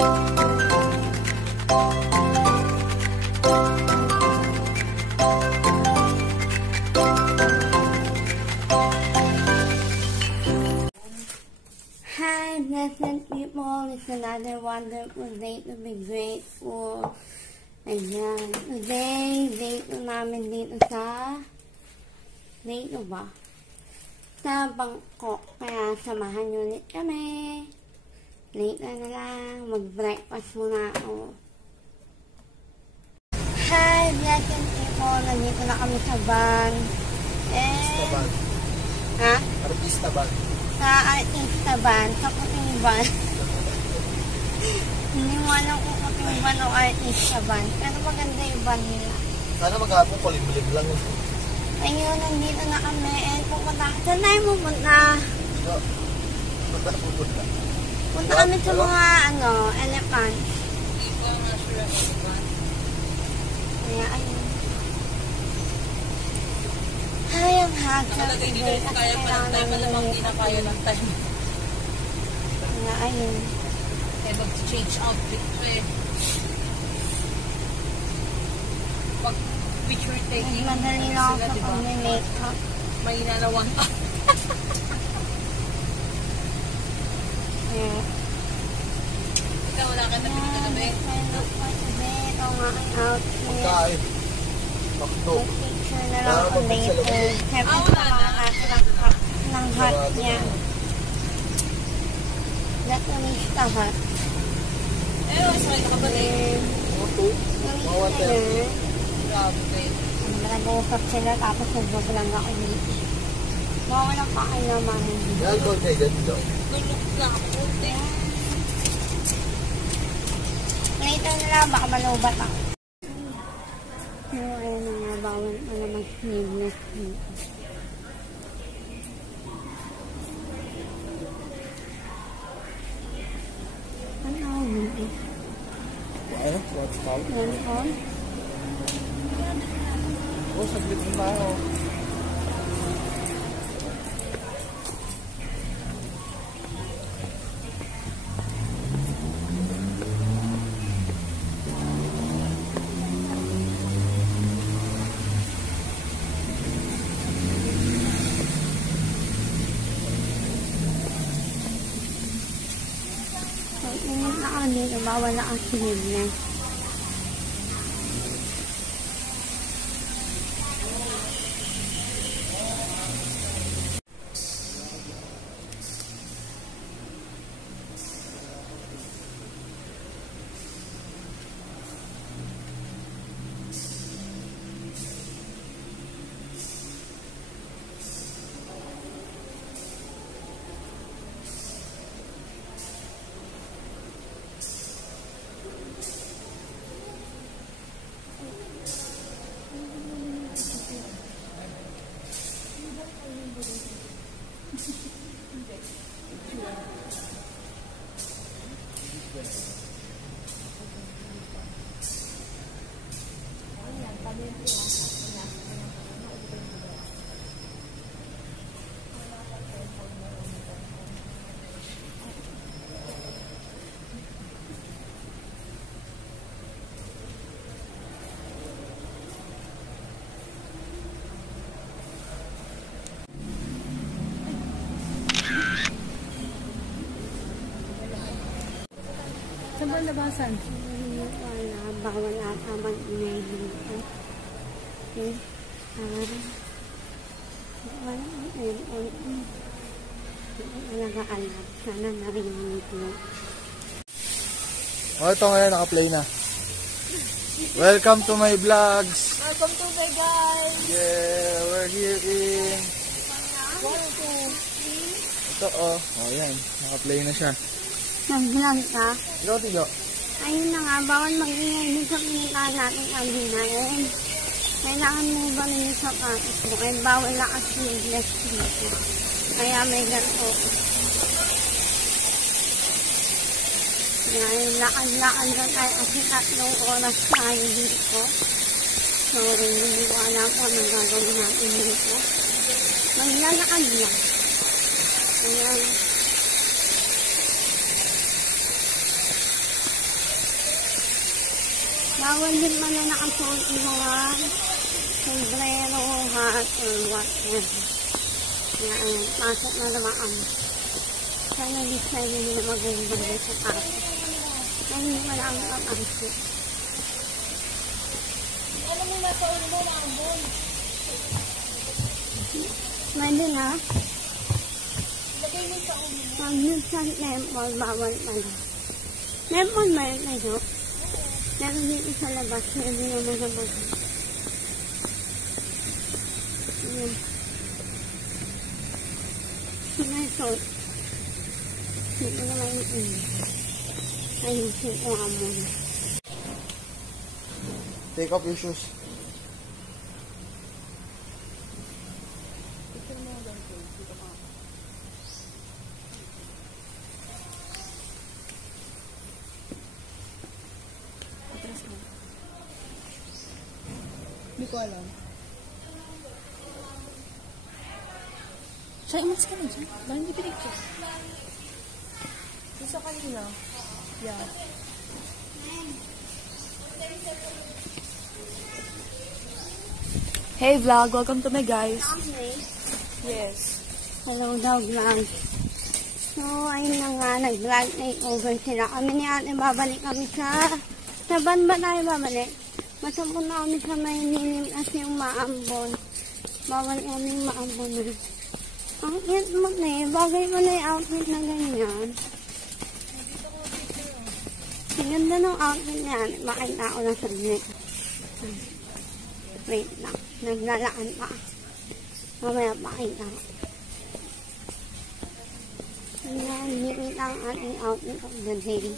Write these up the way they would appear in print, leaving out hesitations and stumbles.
Hi, blessed people. It's another wonderful day to be grateful. Ayan. Today, date namin dito sa sa Bangkok. Kaya samahan nyo ulit kami. Later na lang. Mag-breakfast muna ako. Hi, blessed people. Nandito na kami sa van. Artista van. Ha? Artista van. Sa artista van. Sa puting van. Hindi mo alam kung puting van o artista van. Pero maganda yung van nila. Sana maghapon kulimlim lang. Ayun, nandito na kami. And pupunta. Saan tayo pupunta? Pupunta. Punta kami sa mga, elephant. Hindi ko nga sure ang elephant. Kaya, ayun. Ay, ang hagsa. Nakalagay dito rin kaya pa ng time. Malamang hindi na kaya ng time. Kaya, ayun. Kaya mag-change outfit ko eh. Pag picture taking. Madali lang ako sa pag-makeup. May inalawang ka. Yeah. Ikaw wala ka na pinagkagabi. Ito nga ang outfit. Pagkain. Makdo. Picture na lang ako later. Siyempre sa mga nakakap ng heart niya. Natunista heart. Sakay ka ba rin? Grabe. Nag-uusap sila tapos nag-vlog lang ako dito. Walang pakialamahan dito. Yan, gold na dito. Nulog na ako. Later na lang, baka malubat ako. Pero ayun na nga, bawal mag-sleeveless dito. Ano ako dito? Ano? What's called? Yan on? Oh, saglit mo tayo. Ingat na ako dito, bawal na ang sleeveless. Saan ba labasan? Wala, bawal ata mag-ingay dito. Okay, wala alam. Sana narinig mo. Oh, ito ngayon, naka-play na. Welcome to my vlogs. Welcome to my guys! Yeah, we're here in... 1, 2, 3. Ito, oh, yan. Naka-play na siya. Nag-vlog ka? Ikaw, Tigo. Ayun na nga, bawal mag-ingay dito sa pinuntahan natin kanina. Kailangan mo ba ninyo sa patos mo? Kaya bawal na kasi sleeveless dito. Kaya may ganito. Ngayon, lakad-lakad na tayo kasi 3 oras tayo dito. So, hindi ko alam kung anong gagawin natin dito. Maglalakad lang. Ayan. Bawal din man na nakasuot ng mga sombrero, hat, or whatever. Yan, pasok na naman. Sana this time hindi na mag-uubay sa tapo. Ay, hindi wala ang pag-aso. Ano mo nasa ulo mo, maambon? Pwede na. Lagay mo sa ulo mo. Pag yun sa temple, bawal pala. Temple ba yun kayo? Pero dito sa labas, pwede naman sa bago. Ayan. Ito. Dito naman yun. Ayusin ko nga muna. Take off your shoes. Hindi ko alam. Siya, umalis ka na dyan. Bakit hindi pinicture? Isa kanina. Yeah. Hey vlog, welcome to my guys. Yes. Hello daw, vlog. So, ayun na nga, nag-vlog makeover sila. Kami ni ate, babalik kami sa ban ba tayo babalik? Masapon na kami sa may ninim kasi yung maambon. Bawal kami maambon na. Ang cute mo na eh. Bagay mo na yung outfit na ganyan. Ang ganda ng outfit niyan. Makita ko na saglit. Wait lang. Naglalaan pa. Mamaya pakita ko. Ayan, hindi ang ating outfit of the day.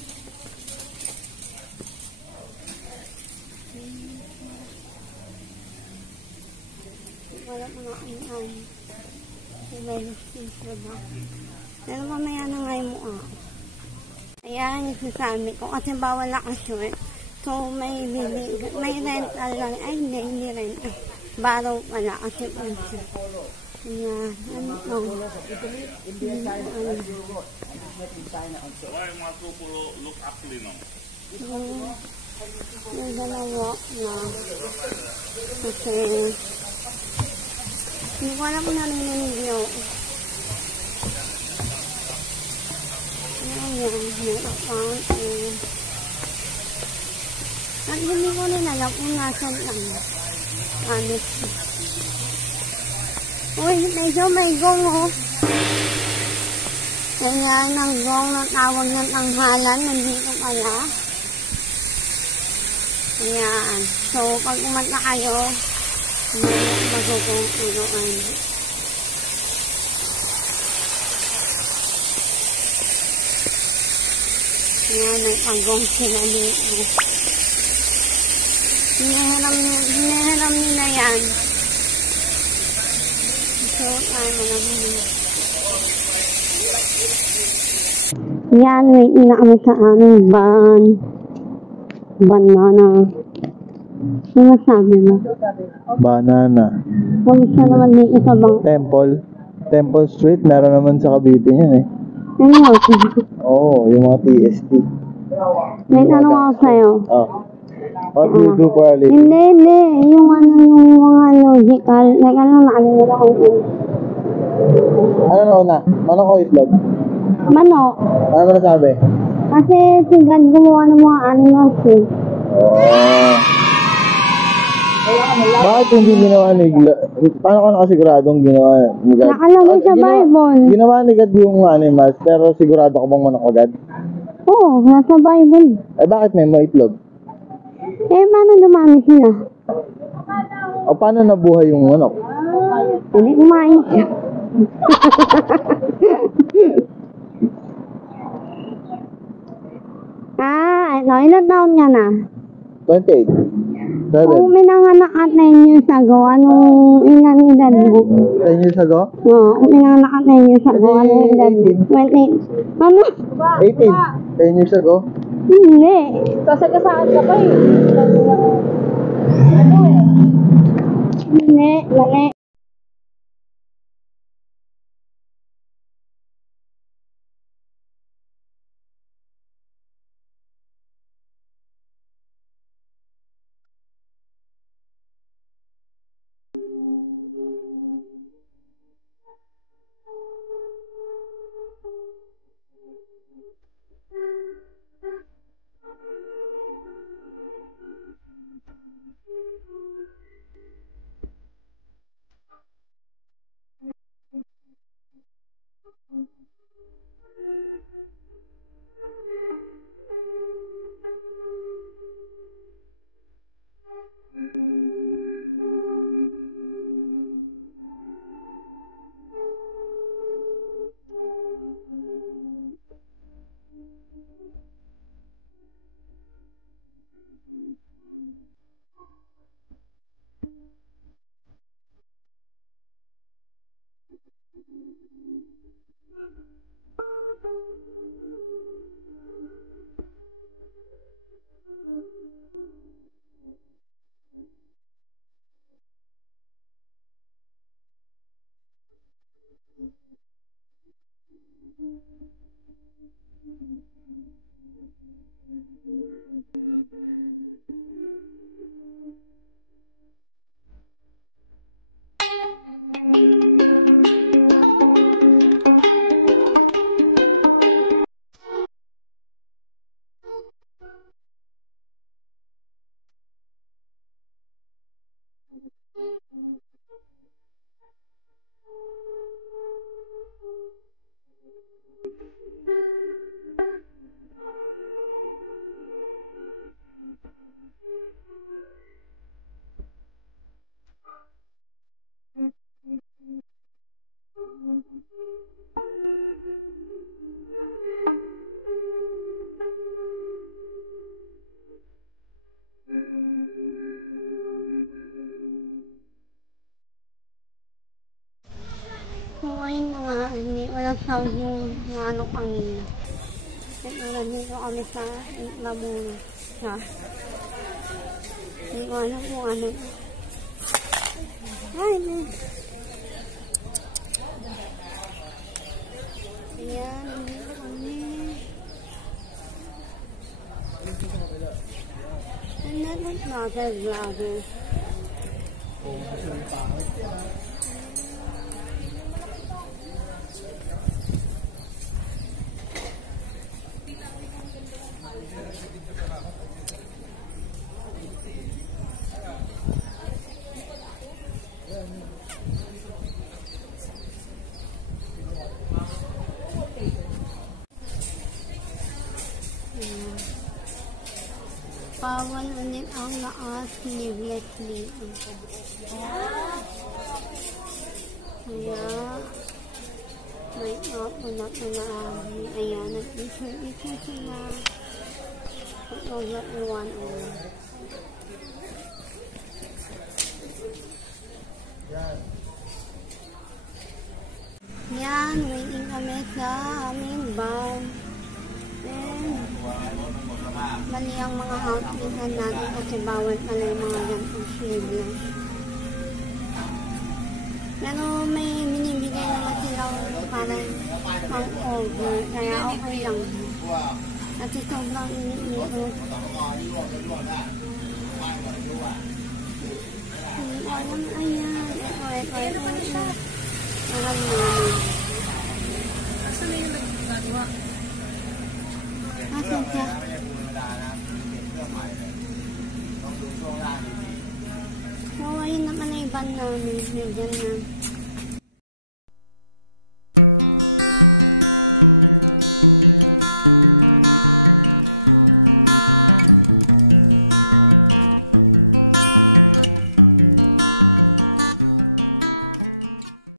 Wala mga ang pero mamaya na nga yung mukha. Ayan, yung sasabi ko. Kasi bawal nakashoot. So, may rental lang. Ay, hindi rental. Borrow pala. Kasi pansin. Ayan. Ano to? May dalawa na. Kasi hindi ko alam kung narinig nyo. Ayan, may account eh. At hindi ko rin alam kung nasan lang. Honestly. Uy, medyo may gong oh. Ayan, ang gong na tawag ng tanghalan. Nandito pala. Ayan. So, pag umata kayo, magugong uloan. Ayan, may pagong sila dito. Hinahiram nila yan. So, ay, malamig. Yan, wait na kami sa aming van. Banana. Ano masabi mo? Banana. Kamusta naman dito sa bang... Temple Street, meron naman sa Cavite yan eh. Ano mo? Oo, yung mga TST. May tanong ako sa'yo. Oh. What do you do for a living? Hindi. Yung mga logical. Like, nakalimutan ko yun. Ano na una? Manok o itlog? Manok. Ano mo nasabi? Kasi si God gumawa ng mga animals eh. Oh. Bakit hindi ginawa ni God? Paano ka nakasiguradong ginawa ni God? Nakalagay sa Bible. Ginawa ni God yung animals, pero sigurado ka bang manok agad? Oo, nasa Bible. Eh bakit may mga itlog? Eh, paano dumami sila? O paano nabuhay yung manok? Hindi kumain siya. Ilan taon niya na? 28. 7. Oo, minanganak at 9 years ago. Anong ilan edad mo? 10 years ago? Oo, minanganak at 9 years ago. Anong edad mo? 28. Ano? 18. 10 years ago? Hindi. Sasagasaan ka pa eh. Hindi, mali. So, ayun na nga, hindi, walang sound yung mga ano kanina. Nandito kami sa Lamuna. Hindi ko alam kung ano. Ay, man. Ayan, nandito kami. Another vlogger. Bawal ulit ang lakas needlessly. Kaya may ulat na naami. Ayan, nag-isa sila. Pag-ulat iwan ulit. Yan, waiting kami sa aming bar. Mali ang mga outfitan natin kasi bawal pala yung mga gantong sleeveless. Pero may binibigay naman silang parang pang-over, kaya okay lang. Kasi sobrang init-init. Alam, ayan. Ito. Alam namin. Asa na yung nagagawa? Asan siya? So, ayun naman na iban namin. Nandiyan na.